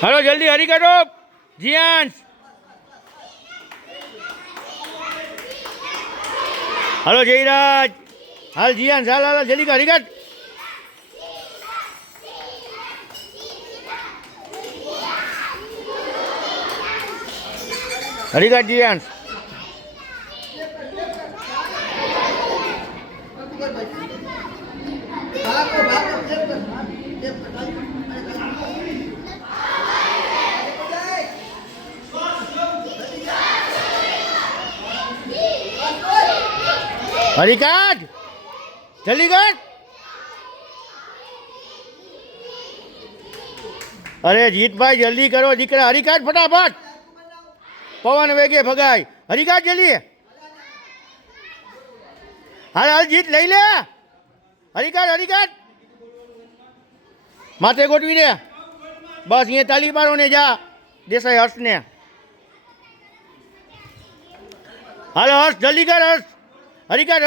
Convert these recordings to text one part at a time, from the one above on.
Hello जल्दी हरी करो Jiyansh. Hello Jayraj. हाल जियांश हाल हाल जल्दी कर हरी कर। हरी कर जियांश। हरी कर जल्दी कर। अरे जीत भाई जल्दी करो दीकरा हरी कर फटाफट। पवन वेगे भगाई हरी कर जल्दी। हाल हाल जीत लई ले हरी कर माथे गोठवी दे बस ये ताली मारो ने जा देसाई हर्ष ने। हालो हर्ष जल्दी कर हर्ष हरी कर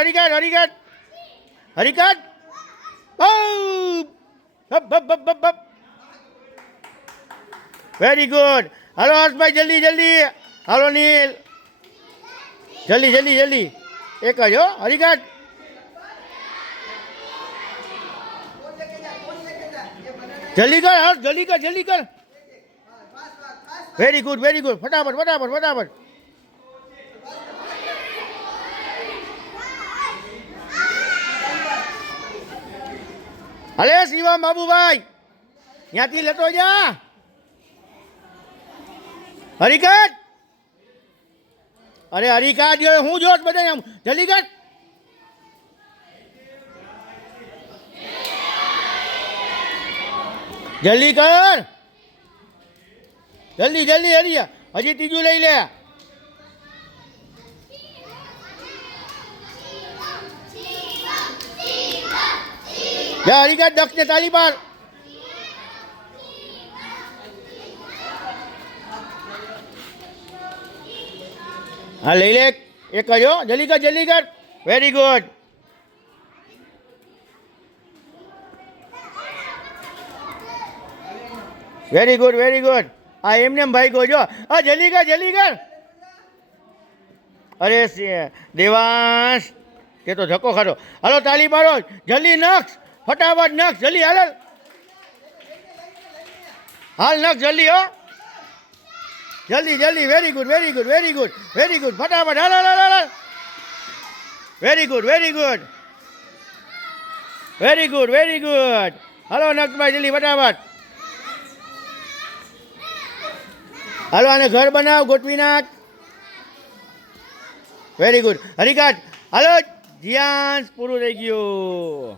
वेरी गुड। हेलो हर्ष भाई जल्दी जल्दी। हेलो नील जल्दी जल्दी जल्दी एक हो हरी कर। जल्दी कर हर्ष जल्दी कर वेरी गुड फटाफट फटाफट फटाफट। अरे शिवम बाबू भाई यहाँ थी लेतो जा हरिकट। अरे हरिकट जो हूँ जोत बदे जल्दी कर। जल्दी कर जल्दी जल्दी हरी हजी तीजू लई ले। जा हरिकट दक्ष ने ताली पार। हाँ ले ले एक करो जल्दी कर वेरी गुड। वेरी गुड हाँ एमने भाई को जो हाँ जल्दी कर। अरे देवांश ये तो धक्को खरो। हलो ताली मारो जल्दी नक्स फटाफट नक्स जल्दी हाल नक्स जल्दी हो जल्दी वेरी गुड फटाफट हाल वेरी गुड। हलो नक्स भाई जल्दी फटाफट। हालो आने घर बनाव गोठवी नाख वेरी गुड हरिकाट। हालो जियांश पूરું થઈ ગયું।